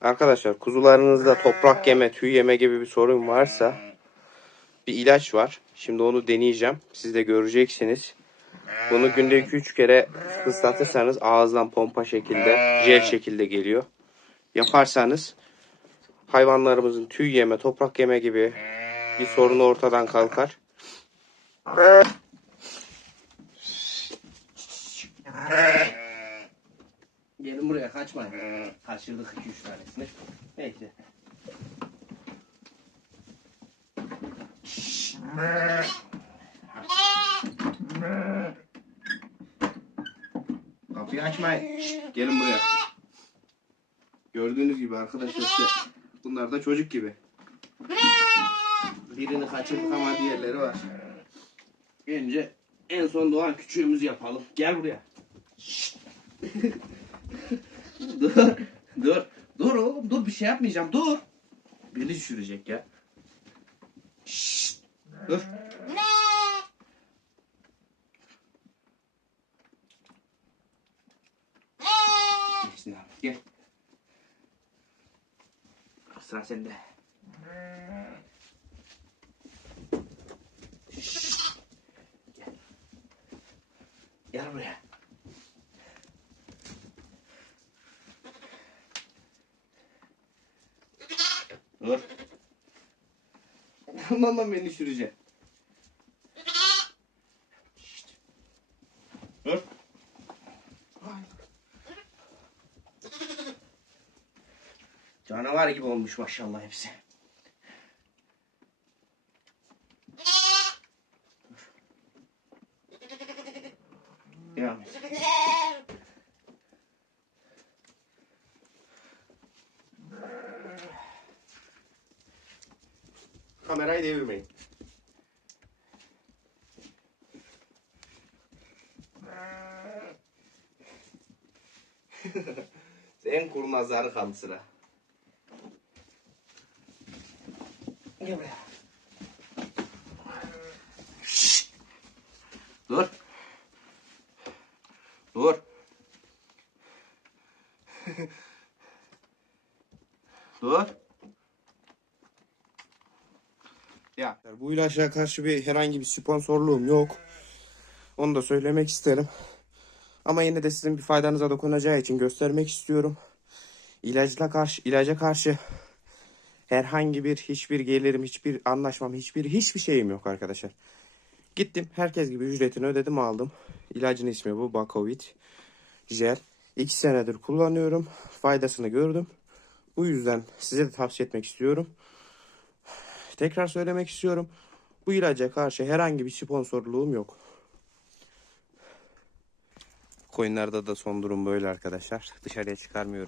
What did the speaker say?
Arkadaşlar kuzularınızda toprak yeme, tüy yeme gibi bir sorun varsa bir ilaç var. Şimdi onu deneyeceğim. Siz de göreceksiniz. Bunu günde 2-3 kere ıslatırsanız ağızdan pompa şekilde, jel şekilde geliyor. Yaparsanız hayvanlarımızın tüy yeme, toprak yeme gibi bir sorunu ortadan kalkar. Kaçmayın. Kaçırdık 2-3 tanesini. Neyse. Kapıyı açmayın. Şşt, Gelin buraya. Gördüğünüz gibi arkadaşlar işte bunlar da çocuk gibi. Birini kaçırdık ama diğerleri var. Önce en son doğan küçüğümüzü yapalım. Gel buraya. Dur. Dur. Dur oğlum dur bir şey yapmayacağım. Dur. Beni düşürecek ya. Şşt. Dur. Geçsin abi. Gel. Sıra sende. Şşt. Gel. Gel buraya. Dur. Lan beni düşürecek. Şşt. Dur. Canavar gibi olmuş maşallah hepsi. Devam. Kamerayı devirmeyin. en kurnazları kaldı sıra. Gel buraya. Dur. Dur. Dur. Ya bu ilaçlara karşı bir herhangi bir sponsorluğum yok. Onu da söylemek isterim. Ama yine de sizin bir faydanıza dokunacağı için göstermek istiyorum. İlaçla karşı ilaca karşı herhangi bir hiçbir gelirim, hiçbir anlaşmam, hiçbir hiçbir şeyim yok arkadaşlar. Gittim herkes gibi ücretini ödedim aldım. İlacın ismi bu Bakovit Jel. 2 senedir kullanıyorum. Faydasını gördüm. Bu yüzden size de tavsiye etmek istiyorum. Tekrar söylemek istiyorum. Bu ilaca karşı herhangi bir sponsorluğum yok. Koyunlarda da son durum böyle arkadaşlar. Dışarıya çıkarmıyorum.